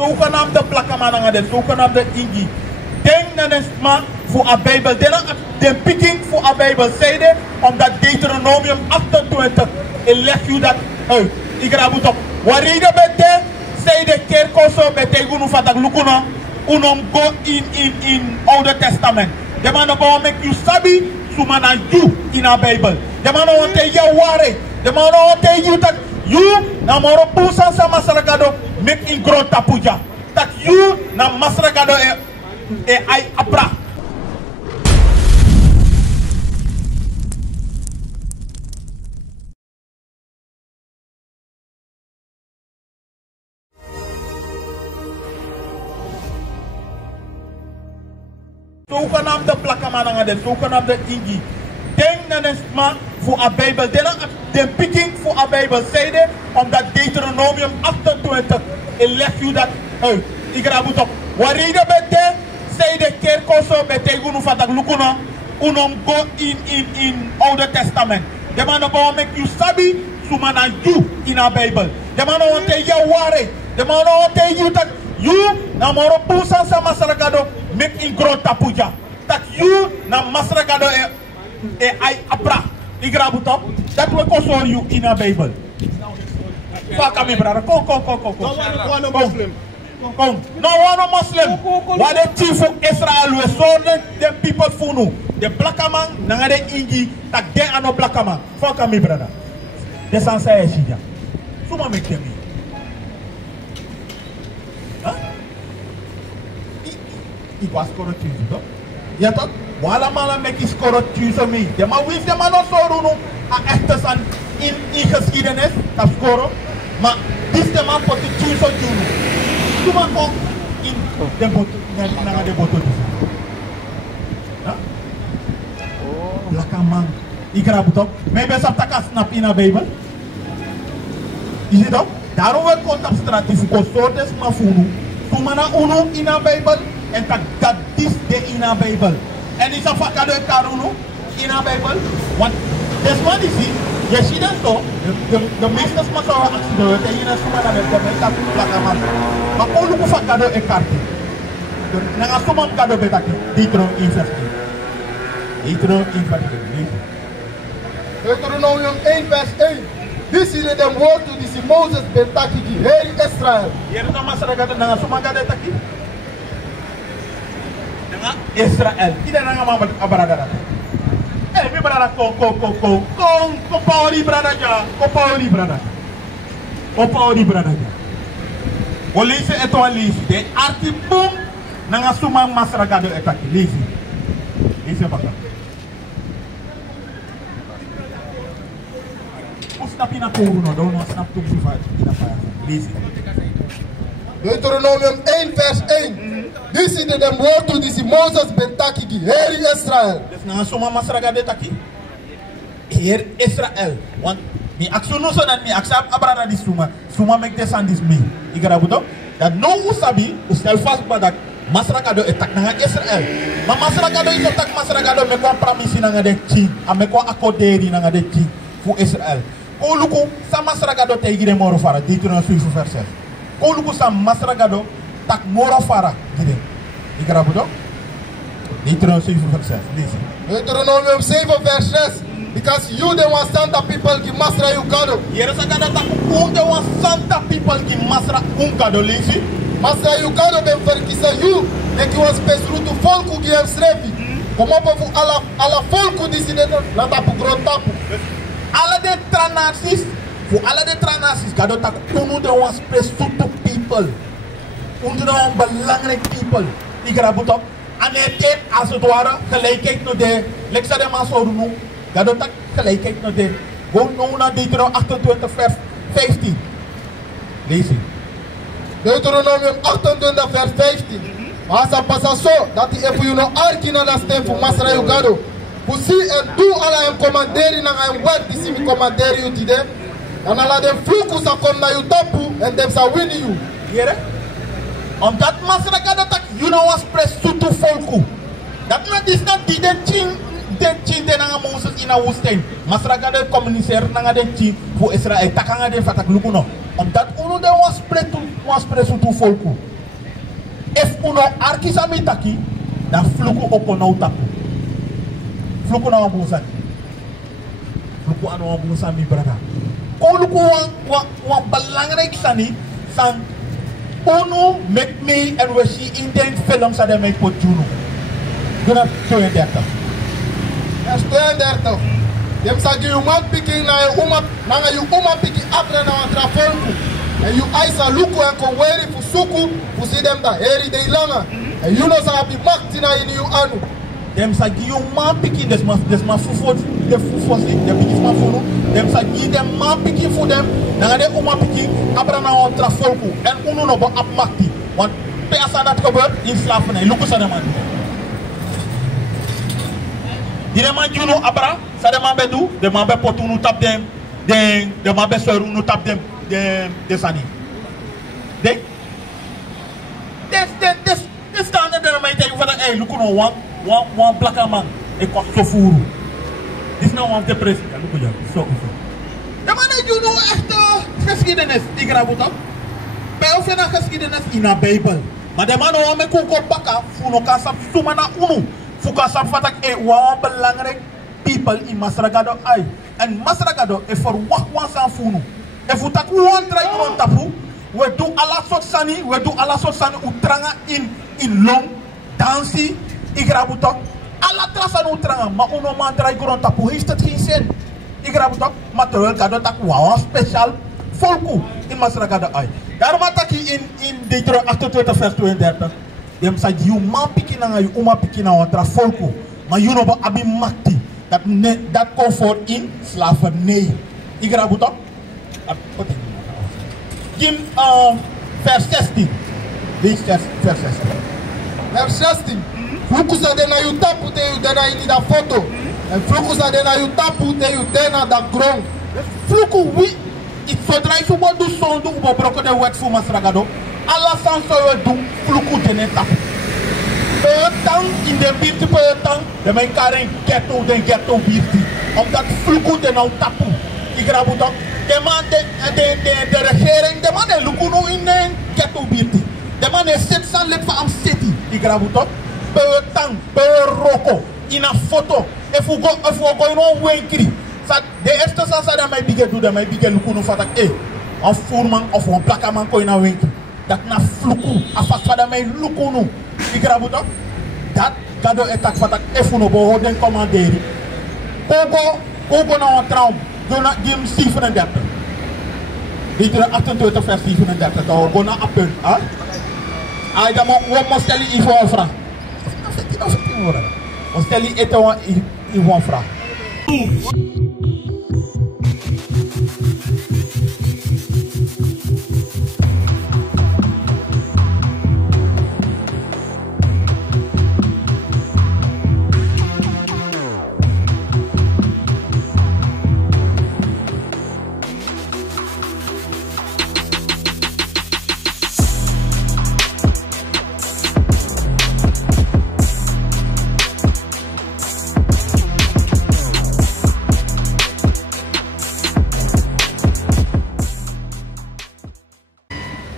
So kan am de plakama nga de, so kan am de ingi. Denk na de ma voor a Bijbel. De picking voor a Bijbel. Zei de, omdat Deuteronomium 28 legt u dat uit. Ik raad het op. Waaride bete, zei de kerkoso bete gunu fatak lukuna. Unom go in Oude Testament. De man about make you sabi, sumana you in a Bijbel. De man want te ya ware. De man want te you tak you na moro pusan sa masaragado make in grow tapuja. Tak you na masaragado e ay abra. So kan am de plakama nga de, so kan am de ingi. Denk na de ma voor a Bijbel. De picking voor a Bijbel. Zei de, omdat Deuteronomium 28 legt u dat uit. Ik raad het op. Waaride bete, zei de kerkoso bete gunu fatak lukuna. Unom go in Oude Testament. De man about make you sabi, sumana you in a Bijbel. De man want te ya ware. De man want te you tak you na moro pusan sa masaragado make in grow tapuja. Tak you na masaragado e ay abra. Ik raad het op. Dat we console you in a Bijbel. Fuck me brother. Kom. No Muslim. Kom. No one Muslim. What the chief of Israel we saw the people funu. The black man nangade ingi tak de ano black man. Fuck me brother. Desan saya shija. Suma make them. Ik was corruptie toch? Ja toch? Wala mala make is corruptie zo mee. De man wist de man ook zo doen a echte san in geschiedenis dat scoren. Maar dit de man pot die zo doen. Toen man ook in de boto naar de boto. Ja? Lekker man. Ik raad het op. Mij best op takas snap in de Bijbel. Is het ook? Daarom we contact strategie voor soorten maar voelen. Toen man uno in de Bijbel. En dat is de in de Bijbel. En is een vakado karuno in de Bijbel. Want desman is het. Je ziet dat zo. De meeste mensen accidenten. En je ziet dat de meeste plakken man. Maar ook nog vakado en kaarten. Dan gaan ze man kado betaki. Deuteronomium 1 Deuteronomium 1 vers 1. This is the word to this Moses bentakiki. Hey Israel. Hier is een masyarakat na nga sumagada taki. Israel. Tidak nak mama abarada. Mi brada ko pauli brada ja. Ko pauli brada ja. Olise eto alisi de arti boom nanga suma masragado etaki lisi. Lisi baka. Snap ina koru no don't snap to provide ina fire. Lisi. Deuteronomium 1 vers 1. This is the word to this Moses bentakiki. Hey Israel. Dus nanga suma masragado etaki. Hier Israel. Want mi action no so dat mi accept abrada di suma make descendants me. Igarabuto dat no usabi ustel fast badak masrakado etak nanga Israel. Ma masrakado is tak masrakado me ko promise nanga de chi, ame ko accorderi nanga de chi fu Israel. Ko luku sa masrakado te igire moro fara Deuteronomium 6 vers 6. Ko luku sa masrakado tak moro fara gide. Igarabuto Deuteronomium 6 vers 6. Listen. Deuteronomium 7 vers 6. Because you the one Santa people ki masra you kado. Yere sa kada tak the one Santa people ki masra kado lisi. Masra you kado ben verkisa you. Nek was pesru to folku ki hem srevi. Como povo ala folku diside na tapu gron tapu. Alla de tranasis. Fu alla de tranasis kado tak unu de one pesru to people. Unu de one belangrijk people. Igrabuto. En het als het ware gelijkheid no de leksa de masoru. Gado tak gelijkheid naar de. Go nou naar Deuteronomium 28 vers 15. Lees het. Deuteronomium 28 vers 15. Maar sa passa zo dat hij even je no arki na stem voor masra you gado. Pusi en doe ala en commanderi na en wat disi mi commanderi you tide. Dan ala de fluku sa kom na you tapu en dem sa win you. Here. Omdat masra gado tak you know was press sutu volku. Dat na dis na di den ching. Den chi den nga Moses ina woestijn. Masraga de communiceer nga den chi voor Israël. Takanga de fatak lukuno. Omdat uno de was presu tu volku. if uno arkisami taki, dan fluku oko no tapu. Fluku na wabusan. Fluku ano wabusan mi brada. Kung luku wang belangrijk sani, san uno make me and we see Indian film sa de make pot juno. Guna 32. Dat is 32. Dem sa you man picking na you uma picking apre na wantra folku. En you aisa luku en kon weri fu suku fu si dem da heri de langa. En you know sa bi maktina in you anu. Dem sa you man picking des ma fufo de fufosi de picking ma funu. Dem sa dem man picking fu dem. Na de uma picking apre na wantra folku. En uno no bo ap makti. Want pe asa dat gebeurt in slaven en luku sa de man. Die man juno abra, sa de man bedu, de man be potu nu tap dem, de man be soru nu tap dem, de sani. Des staan er mij tegen van, hey, look no one black man, ik kwam zo voeren. Dit is nou een depressie, ja, look ja, zo. De man juno echt geschiedenis, die grabuta. Bij of je na geschiedenis in de Bijbel. Maar de man nou me kook baka, funo kan sap suma na unu. Fuka sap fatak wa belangrijk people in Masragado ai. En Masragado e for wan san funu. E futak wan try kon tapu, we do ala sort sani, utranga in long, dansi, igrabutok. Ala trasa no utranga, ma uno man try kon tapu, heeft het geen zin. Igrabutok, material gado tak wan special volku in Masragado ai. Daarom ataki in Deuteronomie 28 vers 32. Dem sa you man piki na you uma piki na watra volku. Maar you know ba abi makti dat comfort in slavernij. Igrabutok. Kim vers 16. Lees vers 16. Vers 16. Fluku sa de na you tapu te you dena in da foto. En fluku sa de na you tapu te you dena da grond. Fluku wi it zodra je wat doet zo'n doen op brokken de wet voor Masragado. Alla sans zo doen fluku de net tapu. Tang in de buurt per tang de mijn karen ghetto buurt. Omdat fluku de nou tapu. Igrabutok. De man de regering, de man de lukuno in de ghetto buurt. De man de zit zijn lid van City. Igrabutok. Per tang, per roko. In een foto. If we go in one way kiri. De eerste sansa dat mij bige doet, dat mij bige lukuno fatak. Een voerman of een plakkaman ko in een winkel. Dat na fluku. Afas van mij lukuno. Igrabutok. Dat gado etak fatak. Efuno bo hoden commanderen. Kogo na een traum. Dona gim 37. Dit is 28 vers 37. Dat we gaan appel. Hij dan moet stellen Ivo een vraag. We stellen eten Ivo een vraag.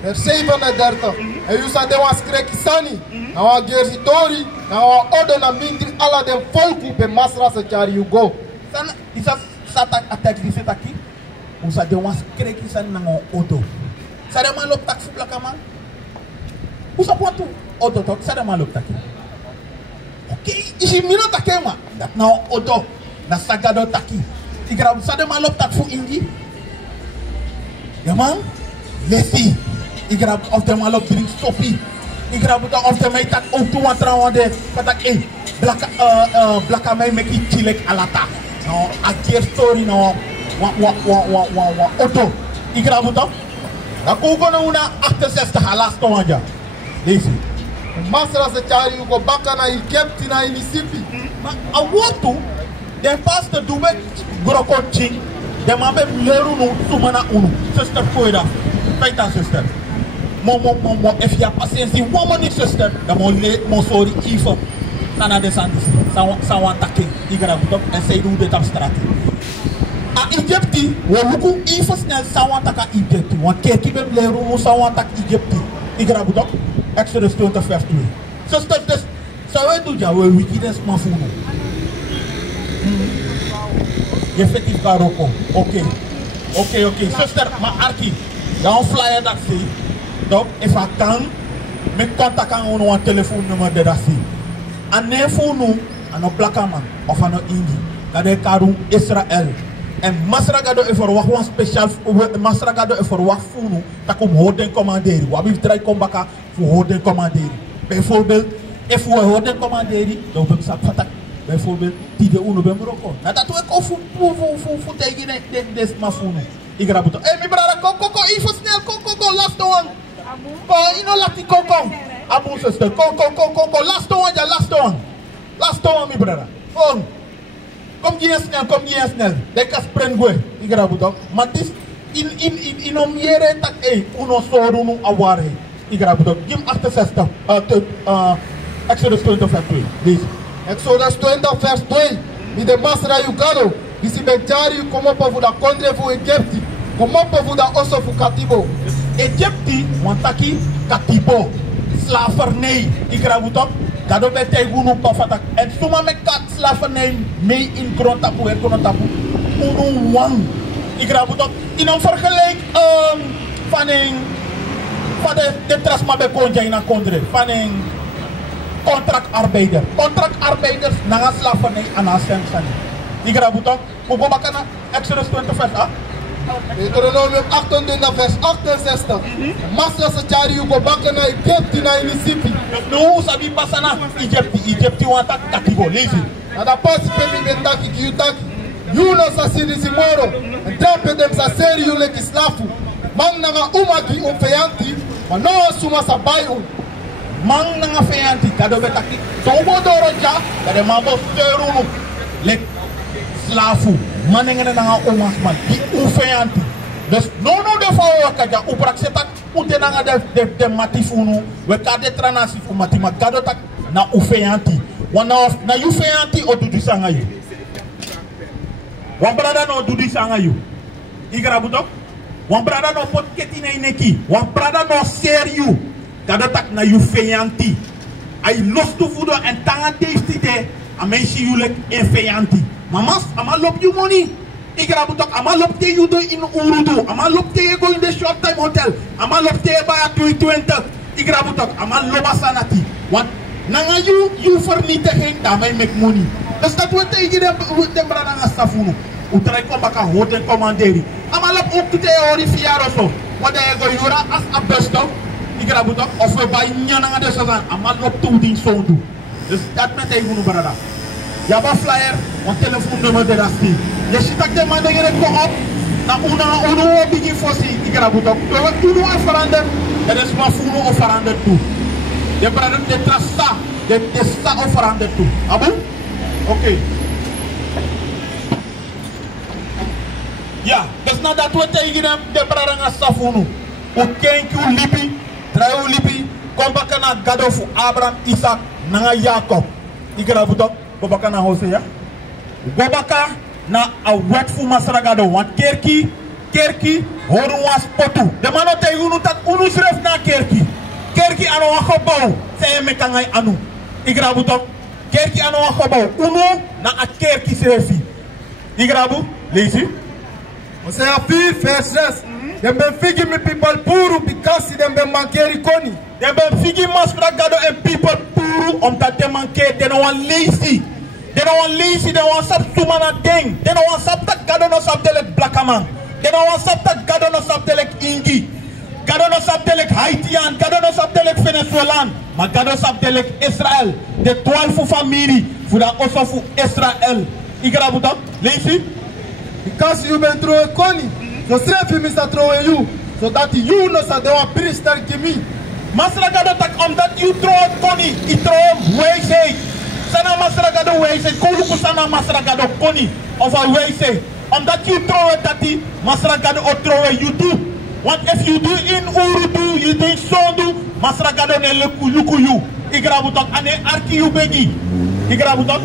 Vers 37. En you sa de was kreki sani. Na wa gersitori. Na wa odo na mindri ala den volku pe masra se chari you go. Sana isa satak attack di setaki. Usa de was kreki sani na ngo odo. Sa de man lop tak fupla kama. Usa poatu odo tok sa de man lop taki. Okay, isi mino takema. Dat na odo na sagado taki. Igra sa de man lop tak fu ingi. Ja man, lesi. Ik grab of de man op drink stoppie. Ik grab of de mij tak ook toe aan trouwen de patak blakka mij make it chilek alata. Nou, a gear story nou wa auto. Ik grab het op. Dan kogo na una 68 halas to anja. Deze. Masra se chari you go baka na ikepti na inisipi. Maar a wotu de pastor do met grokoching. De man be leru no sumana unu. Sister koida. Feita sister. Mo if you have patience in 1 minute system, dan mo sorry even sana de sandis. Sawan taking igra top en say do de tap straat. A Egypti, wo luku even snel sawan taka Egypti. Want keki be leru no sawan tak Egypti. Igrabu toch? Exodus 20 vers 2. Zuster, dus, zou je doen ja, we wickedness maar voelen. Je vet is daar ook. Oké. Zuster, maar Arki, dan flyer dat zie. Donc, if I kan, me contact aan een telefoonnummer de dat zie. En nee voor nu, aan een plakkaman of aan een Indi. Dat is Karum Israël. En Masragado is voor wat speciaal, Masragado is voor wat voor nu, dat komt houden commanderen. Wat we draai komen bakken voor houden commanderen. Bijvoorbeeld, if we houden commanderen, dan ben ik fatak. Bijvoorbeeld, die de uno ben Marokko. Nou, dat we ook voor tegen deze mafono. Ik raad het. Hé, mijn brada, kom, even snel, kom, last one. Kom, je nou laat die kom. Abu, zuster, kom, last one, mijn brada. Kom je snel. Dat kan springen, ik raad het. Maar dit in om jaren dat uno soru nu aware. Ik raad het. Gim 68, Exodus 20 vers 2. Deze. Exodus 20 vers 2. Mi de Masra Yugado. Disi Benjari como para da contra fu Egypte. Como para da osso fu cativo. Egypte wantaki katibo. Slavernij. Ik raad het op. Dat ben je gewoon op afvatak. En suma me kat slavernij mee in grondtapu en grondtapu. Unu wang. Ik raad het op. In een vergelijk van de trasma bij konja in een kondre. Van een contractarbeider. Contractarbeiders na slavernij en na sanctie. Ik raad het op. Hoe bakana Exodus 20 vers 8. Deuteronomium 28 vers 68. Masra sa chari yuko bakana Egypte na inisipi. Nou sabi pasana Egypte wanta katibo lazy. Nada pasi pemi betaki kiutaki. Yuno sa sirisi moro. Drape dem sa seri yule kislafu. Mang nanga umaki umfeyanti. Mano suma sa bayu. Mang nanga feyanti kado betaki. Tobo doroja kade mabo serunu. Lek slafu. Manengene nanga umasman di ufeyanti. Dus no de fawo kaja upraksetak ute nanga de matifunu we kade tranasi fu matima kado tak na ufeyanti. Wana na ufeyanti o dudu sangayu. Wan brada no dudu sangayu. Igara butok. Wan brada no pot ketina ineki. Wan brada no seriu. Kado tak na ufeyanti. Ay lostu fudo en tanga deistide amenshi yulek efeyanti. Mamas, ama lop you money. Ik raad het ook. Ama lop te you do in Urudu. Ama lop te go in the short time hotel. Ama lop te bij 220. Ik raad het ook. Ama loba sanati. Want nanga you vernietiging, daarmee make money. Dus dat wordt tegen de brada na stafunu. Utrai kom baka hotel commanderi. Ama lop ook te ori fiaro so. Wat je go yura as a best of. Ik raad het ook. Of we bij nanga de sazan. Ama lop toe ding zo doen. Dus dat met tegen brada. Yaba flyer, on telefoonnummer de rasti. Je ziet dat de man hier ko op. Na una begin fosi igrabutok. Uno a veranderd. Er is maar funo of veranderd toe. De brother de trasta, de testa of veranderd toe. Abu? Oké. Ja, dus nadat we tegen hem de brother gaan safunu. O kenku libi, trau libi, kom bakana gado fu Abraham, Isaac, na Jacob. Igrabutok. Gobaka na Hosea. Gobaka na a wet fu masragado. Want kerki horu was potu. De mano te unu tak unu sref na kerki. Kerki ano wakobau. Seye mekangai anu. Igrabu tok. Kerki ano wakobau. Unu na a kerki srefi. Igrabu. Lazy. Hosea 4 vers 6. Dem ben figi mi people puru because dem ben mankeri koni. Dem ben figi masragado and people puru omdat dem manke de no one lazy. They don't want lazy, they want sub sumana ding. They don't want sub that God no sub telek blackaman. They don't want sub that God no sub telek Ingi. God no sub telek Haitian. God no sub telek Venezuelan. Maar God no sub telek Israel. De 12 familie. Voor dat also voor Israel. Ik ga dat lazy. Because you been through a koni. So stref you Mr. throw you. So that you know that they want priester kimi. Masra God tak omdat you throw a koni. I throw way Sana masragado weise, koluku sana masragado koni of a weise. Omdat you throw it tati, masragado or throw it you do. Want if you do in Urudu, you do in Sondu, masragado ne luku you. Igrabutok ane arki you begi. Igrabutok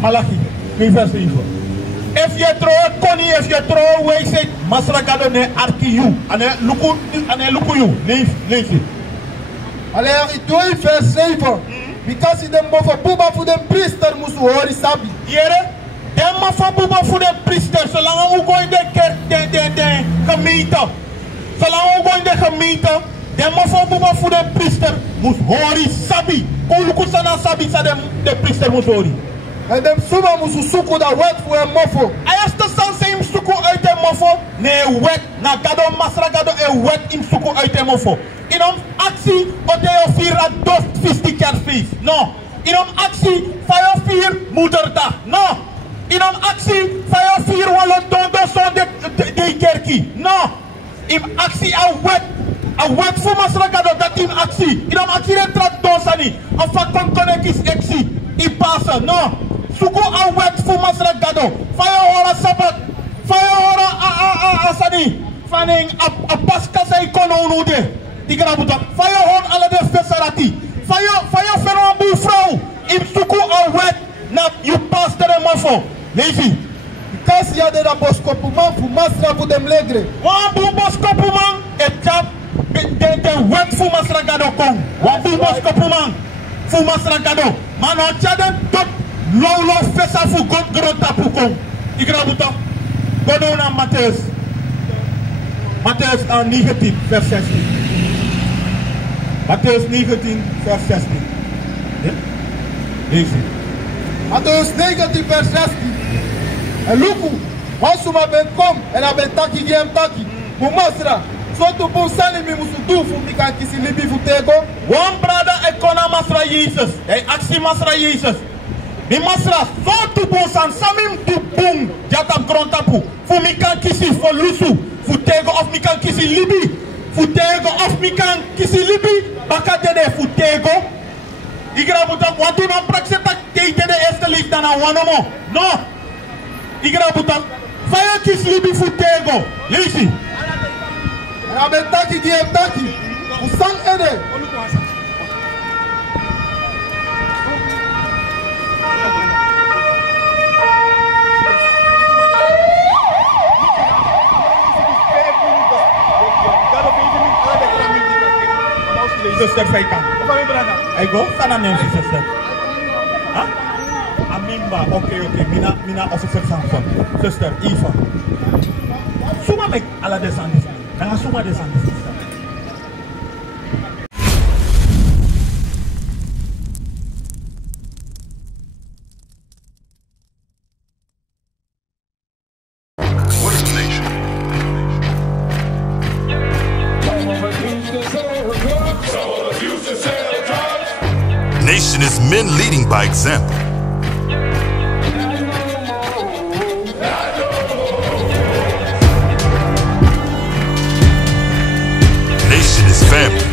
Malachi, 3 verse 4. If you throw Koni, if you throw away, say Masragado ne arki you, ane luku you, leave. Alors, il doit faire 7. Because in the mofo buba for them priester musu hori sabi. Yere, dem mofo buba for them priester, so lang u going de gemeente. So lang u going de gemeente, dem mofo buba for them priester mus hori sabi. Uluku sana sabi sa dem de priester mus hori. En dem suba musu suku da wet voor een mofo. Ayas te san se im suku uit de mofo, ne wet, na gado Masragado e wet im suku uit de mofo. Inom actie o de ofira dof fisti kerfeest. No. Inom actie fire vier moederdag. No. Inom actie fire vier walo dondo son de kerkie. No. Im actie a wet fu Masragado dat im actie. Inom actie retrat donsani. A fakon konekis exi. I passa. No. Suku a wet fu Masragado. Fire hora sabat. Fire hora asani. Fanning a paska sa ikono unude. Fire hon alle de Fesarati. Fire fenon bu vrouw. Im suku a wet na you pastor de mofo. Lazy. Because ya de da boskopuman fu Masra fu dem legre. Wan bu boskopuman e tap de wet fu Masragado kong. Wan bu boskopuman fu Masragado. Man on chaden tot lolo fesa fu god grota pu kong. Igrabuta. Godo na Mattheus 19 vers 16. Mattheus 19, vers 16. Ja? Lees het. Mattheus 19 vers 16. En luku, wasuma ben kom en aben taki gem taki. Mu Masra, so to bon sani mi musu du fu mi kan kisi libi fu tego. One brother ekona Masra Jesus. Hij actie Masra Jesus. Mi Masra, so to bon san samim tu boom. Jatap grontapu. Fu mi kan kisi fu lusu. Fu tego of mi kan kisi libi. Futego of mi kan kisi libi bakate de futego igra buta watu non prakseta keite de este liefde na wanomo no igra buta faya kis libi futego lisi aben taki gem taki usang ede. Sister Saitan. I go? Sana name sister. Huh? Amimba. Okay. Mina officer Samson. Sister Eva. Suma make ala descendants. Nanga suma descendants sister. What is the nation? Nation is men leading by example. Nation is family.